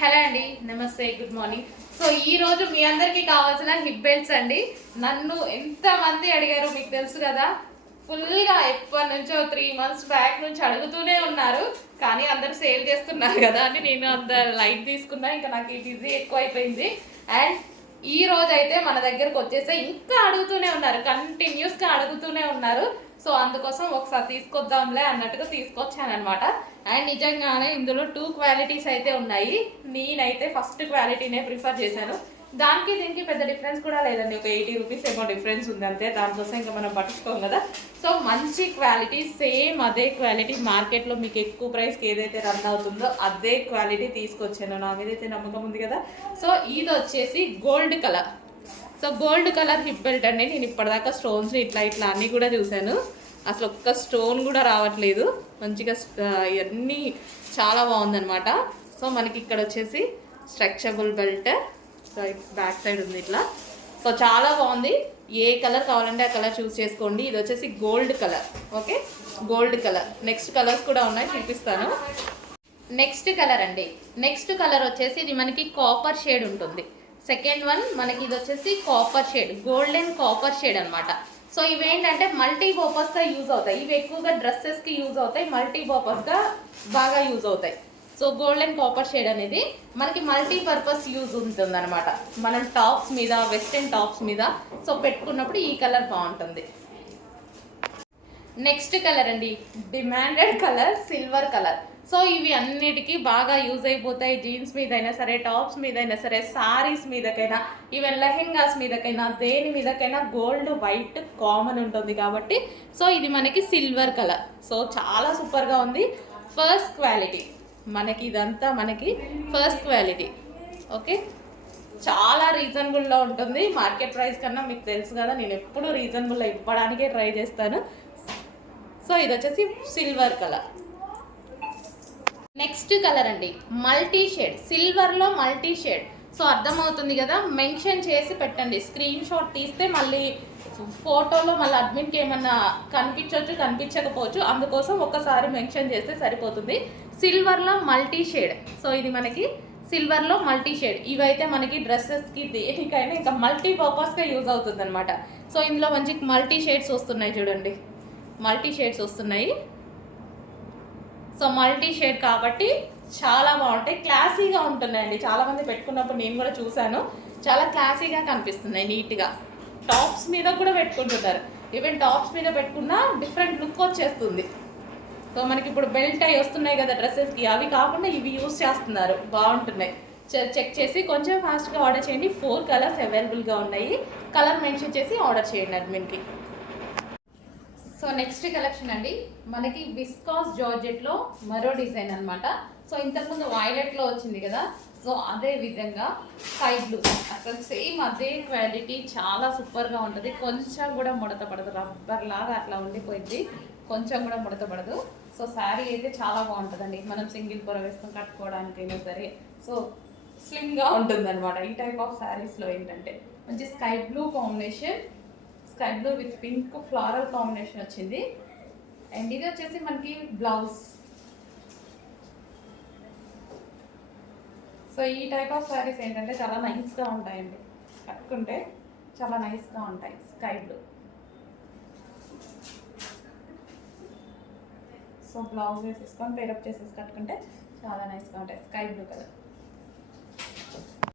Hello అండి, నమస్తే, good morning. So ఈ రోజు మీ అందరికీ కావాల్సిన హిప్ బెల్ట్స్ అండి. నన్ను ఎంతమంది అడిగారు మీకు తెలుసు కదా. ఫుల్గా ఎప్పటి నుంచో 3 months బ్యాక్ నుంచి అడుగుతూనే ఉన్నారు. కానీ అందరూ సేల్ చేస్తున్నారు కదా అని నేను అంత లైట్ తీసుకున్నా. ఇంకా నాకు ఈ బిజీ ఎక్కువ అయిపోయింది. అండ్ ఈ రోజు అయితే మన దగ్గరకు వచ్చేస్తే ఇంకా అడుగుతూనే ఉన్నారు, కంటిన్యూస్గా అడుగుతూనే ఉన్నారు. సో అందుకోసం ఒకసారి తీసుకొద్దాంలే అన్నట్టుగా తీసుకొచ్చాను అనమాట. అండ్ నిజంగానే ఇందులో 2 క్వాలిటీస్ అయితే ఉన్నాయి. నేనైతే ఫస్ట్ క్వాలిటీనే ప్రిఫర్ చేశాను. దానికి దీనికి పెద్ద డిఫరెన్స్ కూడా లేదండి, ఒక 80 రూపీస్ ఏమో డిఫరెన్స్ ఉంది అంతే. దానికోసం ఇంకా మనం పట్టించుకోం కదా. సో మంచి క్వాలిటీ, సేమ్ అదే క్వాలిటీ మార్కెట్లో మీకు ఎక్కువ ప్రైస్కి ఏదైతే రన్ అవుతుందో అదే క్వాలిటీ తీసుకొచ్చాను. నా మీద అయితే నమ్మకం ఉంది కదా. సో ఇది వచ్చేసి gold colour. So gold colour hip belt అండి. నేను ఇప్పటిదాకా స్టోన్స్ ఇట్లా ఇట్లా అన్నీ కూడా చూశాను, అసలు ఒక్క స్టోన్ కూడా రావట్లేదు. మంచిగా ఇవన్నీ చాలా బాగుందనమాట. సో మనకి ఇక్కడ వచ్చేసి stretchable belt, so back side ఉంది ఇట్లా. సో చాలా బాగుంది. ఏ కలర్ కావాలంటే ఆ కలర్ చూస్ చేసుకోండి. ఇది వచ్చేసి gold colour. Okay, gold colour. Next colours కూడా ఉన్నాయి, చూపిస్తాను. నెక్స్ట్ కలర్ అండి. నెక్స్ట్ కలర్ వచ్చేసి ఇది మనకి కాపర్ షేడ్ ఉంటుంది. సెకండ్ వన్ మనకి ఇది వచ్చేసి copper shade, golden copper shade అనమాట. సో ఇవేంటంటే మల్టీపర్పస్గా యూజ్ అవుతాయి. ఇవి ఎక్కువగా డ్రెస్సెస్కి యూజ్ అవుతాయి, మల్టీపర్పస్గా బాగా యూజ్ అవుతాయి. సో గోల్డెన్ కాపర్ షేడ్ అనేది మనకి మల్టీపర్పస్ యూజ్ ఉంటుంది అనమాట. మనం టాప్స్ మీద, వెస్ట్రన్ టాప్స్ మీద సో పెట్టుకున్నప్పుడు ఈ కలర్ బాగుంటుంది. నెక్స్ట్ కలర్ అండి, demanded colour, silver colour. So ఇవి అన్నిటికీ బాగా యూజ్ అయిపోతాయి. జీన్స్ మీద అయినా సరే, టాప్స్ మీద అయినా సరే, సారీస్ మీదకైనా, ఈవెన్ లెహెంగాస్ మీదకైనా, దేని మీదకైనా గోల్డ్ వైట్ కామన్ ఉంటుంది కాబట్టి సో ఇది మనకి సిల్వర్ కలర్. సో చాలా సూపర్గా ఉంది. ఫస్ట్ క్వాలిటీ మనకి, ఇదంతా మనకి ఫస్ట్ క్వాలిటీ. ఓకే, చాలా రీజనబుల్లో ఉంటుంది. మార్కెట్ ప్రైస్ కన్నా మీకు తెలుసు కదా, నేను ఎప్పుడూ రీజనబుల్లో ఇవ్వడానికే ట్రై చేస్తాను. సో ఇది వచ్చేసి సిల్వర్ కలర్. నెక్స్ట్ కలర్ అండి, మల్టీ షేడ్, సిల్వర్లో మల్టీ షేడ్. సో అర్థమవుతుంది కదా, మెన్షన్ చేసి పెట్టండి. స్క్రీన్ షాట్ తీస్తే మళ్ళీ ఫోటోలో మళ్ళీ అడ్మిన్కి ఏమన్నా కనిపించవచ్చు, కనిపించకపోవచ్చు. అందుకోసం ఒకసారి మెన్షన్ చేస్తే సరిపోతుంది. సిల్వర్లో మల్టీ షేడ్. సో ఇది మనకి సిల్వర్లో మల్టీ షేడ్. ఇవైతే మనకి డ్రెస్సెస్కి, దేనికైనా ఇంకా మల్టీపర్పస్గా యూజ్ అవుతుంది అనమాట. సో ఇందులో మంచి మల్టీ షేడ్స్ వస్తున్నాయి చూడండి, మల్టీ షేడ్స్ వస్తున్నాయి. సో మల్టీ షేడ్ కాబట్టి చాలా బాగుంటాయి, క్లాసీగా ఉంటున్నాయండి. చాలామంది పెట్టుకున్నప్పుడు నేను కూడా చూశాను, చాలా క్లాసీగా కనిపిస్తున్నాయి, నీట్గా. టాప్స్ మీద కూడా పెట్టుకుంటున్నారు. ఈవెన్ టాప్స్ మీద పెట్టుకున్నా డిఫరెంట్ లుక్ వచ్చేస్తుంది. సో మనకి ఇప్పుడు బెల్ట్ అవి వస్తున్నాయి కదా డ్రెస్సెస్కి, అవి కాకుండా ఇవి యూస్ చేస్తున్నారు, బాగుంటున్నాయి. చెక్ చేసి కొంచెం ఫాస్ట్గా ఆర్డర్ చేయండి. 4 కలర్స్ అవైలబుల్గా ఉన్నాయి. కలర్ మెన్షన్ చేసి ఆర్డర్ చేయండి అడ్మిన్కి. సో నెక్స్ట్ కలెక్షన్ అండి, మనకి విస్కాస్ జార్జెట్లో మరో డిజైన్ అనమాట. సో ఇంతకుముందు వైలెట్లో వచ్చింది కదా, సో అదే విధంగా స్కై బ్లూ, అసలు సేమ్ అదే క్వాలిటీ, చాలా సూపర్గా ఉంటుంది. కొంచెం కూడా ముడత పడదు, రబ్బర్ లాగా అట్లా ఉండిపోయింది, కొంచెం కూడా ముడత పడదు. సో శారీ అయితే చాలా బాగుంటుందండి. మనం సింగిల్ పొర వేసుకొని కట్టుకోవడానికైనా సరే, సో స్లిమ్గా ఉంటుంది అనమాట. ఈ టైప్ ఆఫ్ శారీస్లో ఏంటంటే మంచి sky blue combination, sky blue with pink floral combination వచ్చింది. అండ్ ఇది వచ్చేసి మనకి బ్లౌజ్. సో ఈ టైప్ ఆఫ్ శారీస్ ఏంటంటే చాలా నైస్గా ఉంటాయండి, కట్టుకుంటే చాలా నైస్గా ఉంటాయి. Sky blue. సో బ్లౌజ్ వేసేసుకొని పేరప్ చేసేసి కట్టుకుంటే చాలా నైస్గా ఉంటాయి. Sky blue colour.